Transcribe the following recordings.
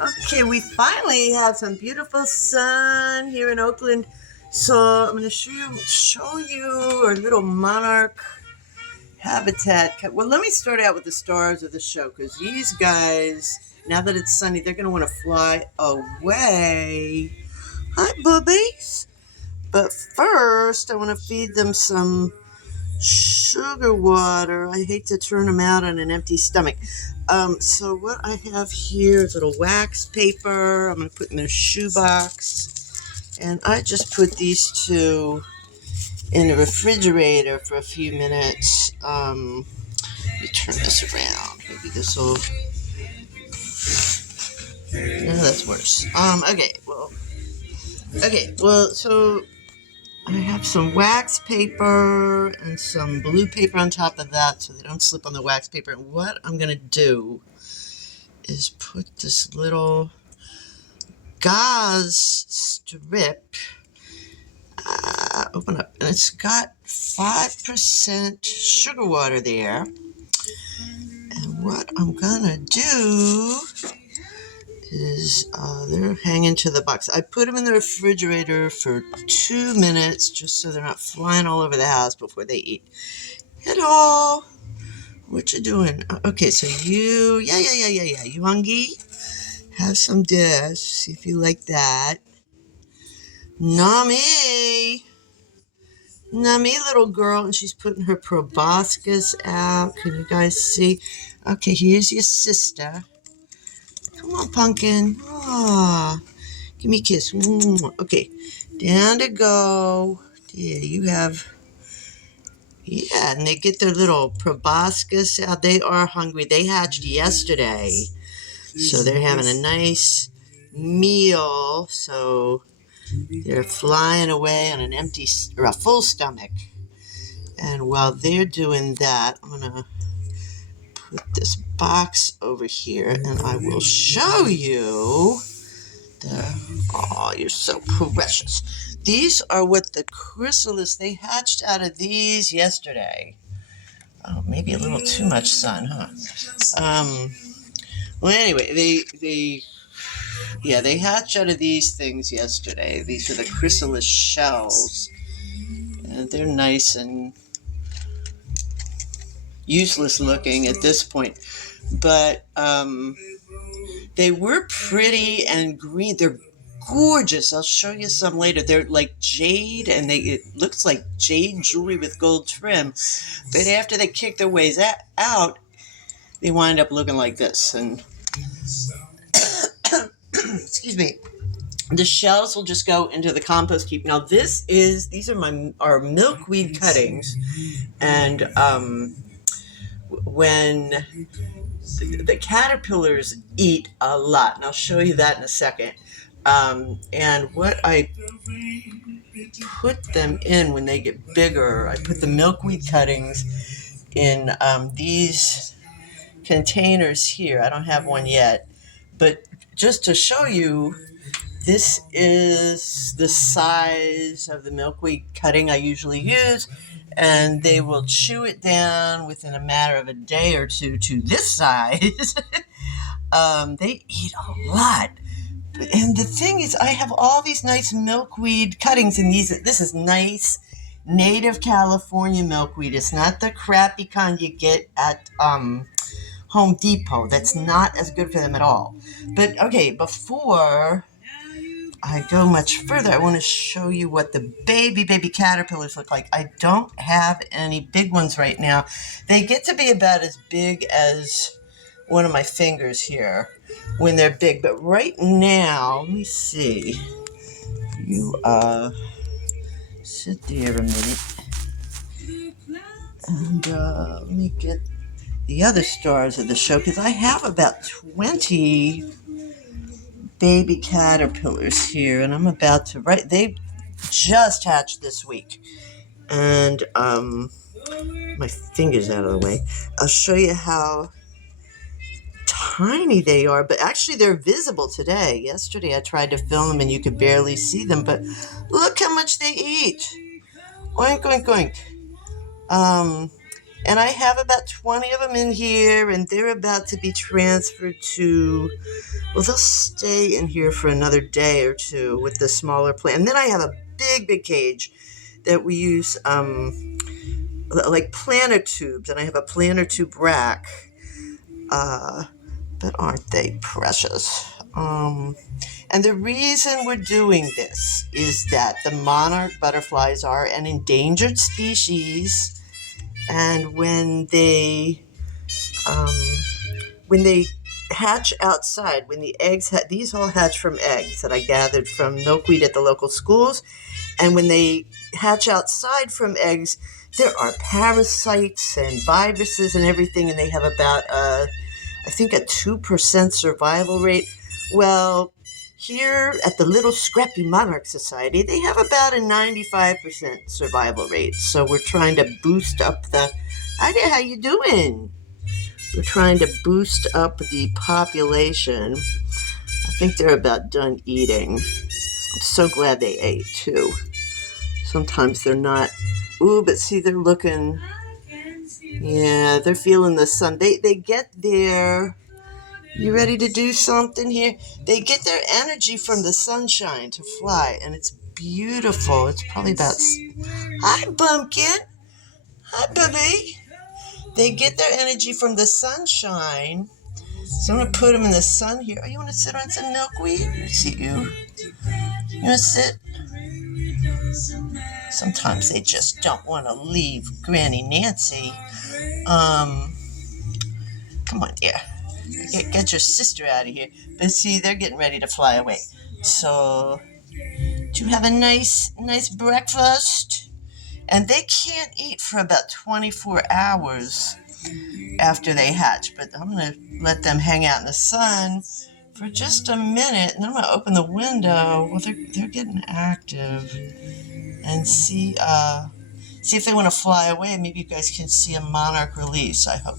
Okay, we finally have some beautiful sun here in Oakland. So I'm going to show you our little monarch habitat. Well, let me start out with the stars of the show because these guys, now that it's sunny, they're going to want to fly away. Hi, boobies. But first, I want to feed them some sugar water. I hate to turn them out on an empty stomach. So what I have here is little wax paper. I'm going to put in their shoebox. And I just put these two in the refrigerator for a few minutes. Let me turn this around. Maybe this will... No, that's worse. So I have some wax paper and some blue paper on top of that so they don't slip on the wax paper. And what I'm going to do is put this little gauze strip, open up, and it's got 5% sugar water there. And what I'm going to do is they're hanging to the box. I put them in the refrigerator for 2 minutes just so they're not flying all over the house before they eat. Hello, what you doing? Okay, so you, yeah. You hungry? Have some dish. See if you like that. Nami, little girl, and she's putting her proboscis out. Can you guys see? Okay, here's your sister. Come on, pumpkin. Ah, give me a kiss. Okay, down to go. Yeah, you have. Yeah, and they get their little proboscis out. They are hungry. They hatched yesterday, so they're having a nice meal. So they're flying away on an empty or a full stomach. And while they're doing that, I'm gonna put this box over here and I will show you oh, you're so precious. These are what the chrysalis, they hatched out of these yesterday. Oh, maybe a little too much sun, huh? Well, anyway, they hatched out of these things yesterday. These are the chrysalis shells. And they're nice and useless looking at this point. But they were pretty and green. They're gorgeous. I'll show you some later. They're like jade, and it looks like jade jewelry with gold trim. But after they kick their ways out, they wind up looking like this. And excuse me. The shells will just go into the compost heap. Now these are our milkweed cuttings, and when the caterpillars eat a lot, and I'll show you that in a second. And what I put them in when they get bigger, I put the milkweed cuttings in these containers here. I don't have one yet, but just to show you, this is the size of the milkweed cutting I usually use, and they will chew it down within a matter of a day or two to this size. They eat a lot. And the thing is, I have all these nice milkweed cuttings, and this is nice native California milkweed. It's not the crappy kind you get at Home Depot. That's not as good for them at all. But okay, before I go much further, I want to show you what the baby caterpillars look like. I don't have any big ones right now. They get to be about as big as one of my fingers here when they're big. But right now, let me see. You sit there a minute. And let me get the other stars of the show, because I have about 20 baby caterpillars here, and I'm about to they just hatched this week, and my finger's out of the way. I'll show you how tiny they are, but actually they're visible today. Yesterday I tried to film them and you could barely see them, but look how much they eat. Oink, oink, oink. And I have about 20 of them in here, and they're about to be transferred to, well, they'll stay in here for another day or two with the smaller plant. And then I have a big, big cage that we use like planter tubes, and I have a planter tube rack. Uh, but aren't they precious? And the reason we're doing this is that the monarch butterflies are an endangered species, and um, when they hatch outside, when the eggs these all hatch from eggs that I gathered from milkweed at the local schools, and when they hatch outside from eggs, there are parasites and viruses and everything, and they have about I think a 2% survival rate. Well, here at the Little Scrappy Monarch Society, they have about a 95% survival rate. So we're trying to boost up the. Hi there, how you doing? We're trying to boost up the population. I think they're about done eating. I'm so glad they ate too. Sometimes they're not. Ooh, but see, they're looking. Yeah, they're feeling the sun. They get their. You ready to do something here? They get their energy from the sunshine to fly, and it's beautiful. It's probably about. Hi, Bumpkin. Hi, baby. They get their energy from the sunshine. So I'm gonna put them in the sun here. Oh, you want to sit on some milkweed? Let's see you. You want to sit? Sometimes they just don't want to leave Granny Nancy. Um, Come on, dear. Get your sister out of here. But see, they're getting ready to fly away. So, do you have a nice breakfast? And they can't eat for about 24 hours after they hatch. But I'm going to let them hang out in the sun for just a minute. And I'm going to open the window. Well, they're getting active. And see if they want to fly away. Maybe you guys can see a monarch release. I hope.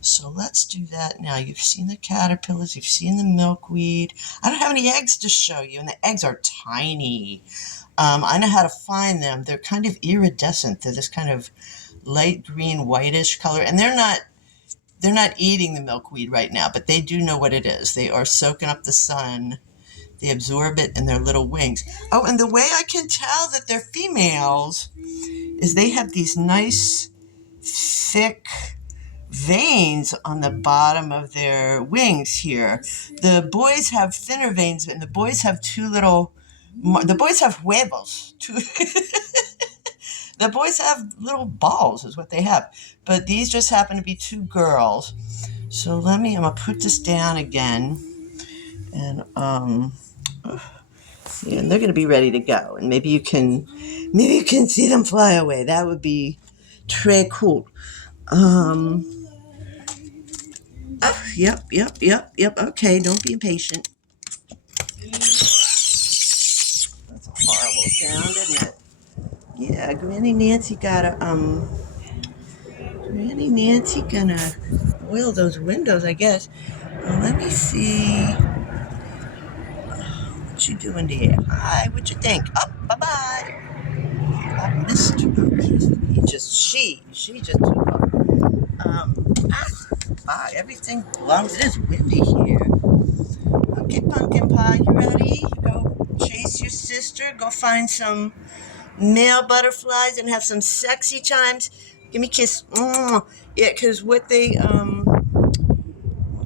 So let's do that now. You've seen the caterpillars, you've seen the milkweed. I don't have any eggs to show you, and the eggs are tiny. I know how to find them. They're kind of iridescent. They're this kind of light green, whitish color, and they're not eating the milkweed right now, but they do know what it is. They are soaking up the sun. They absorb it in their little wings. Oh, and the way I can tell that they're females is they have these nice, thick veins on the bottom of their wings here. The boys have thinner veins, and the boys have the boys have huevos. The boys have little balls is what they have. But these just happen to be two girls. So I'm going to put this down again. And, yeah, and they're going to be ready to go. And maybe you can see them fly away. That would be très cool. Oh, yep. Okay, don't be impatient. That's a horrible sound, isn't it? Yeah, Granny Nancy gonna oil those windows, I guess. Well, let me see what you doing there. Hi, what you think? Oh, bye-bye. I missed you. She just took off. Bye. Everything belongs. It is windy here. Okay, pumpkin pie, you ready? Go chase your sister. Go find some male butterflies and have some sexy times. Give me a kiss. Yeah, because what they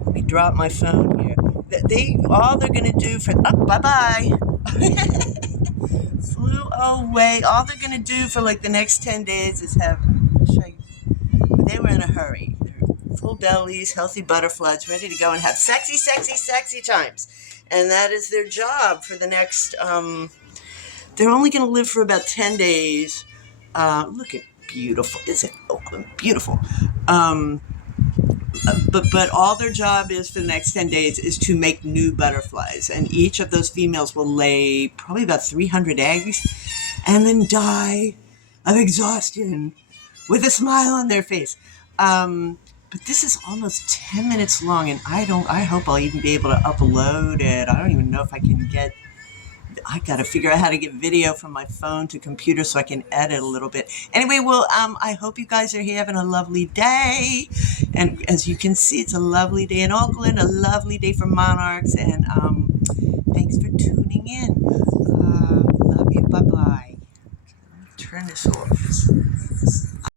let me drop my phone here. All they're gonna do for bye bye. Flew away. All they're gonna do for like the next 10 days is have. They were in a hurry. They're full bellies, healthy butterflies, ready to go and have sexy times. And that is their job for the next. They're only going to live for about 10 days. Look at beautiful. Isn't Oakland beautiful? But all their job is for the next 10 days is to make new butterflies. And each of those females will lay probably about 300 eggs and then die of exhaustion with a smile on their face. But this is almost 10 minutes long, and I hope I'll even be able to upload it. I don't even know if I can get I got to figure out how to get video from my phone to computer so I can edit a little bit. Anyway, well, I hope you guys are having a lovely day. And as you can see, it's a lovely day in Oakland, a lovely day for Monarchs. And thanks for tuning in. Love you. Bye-bye. Turn this off.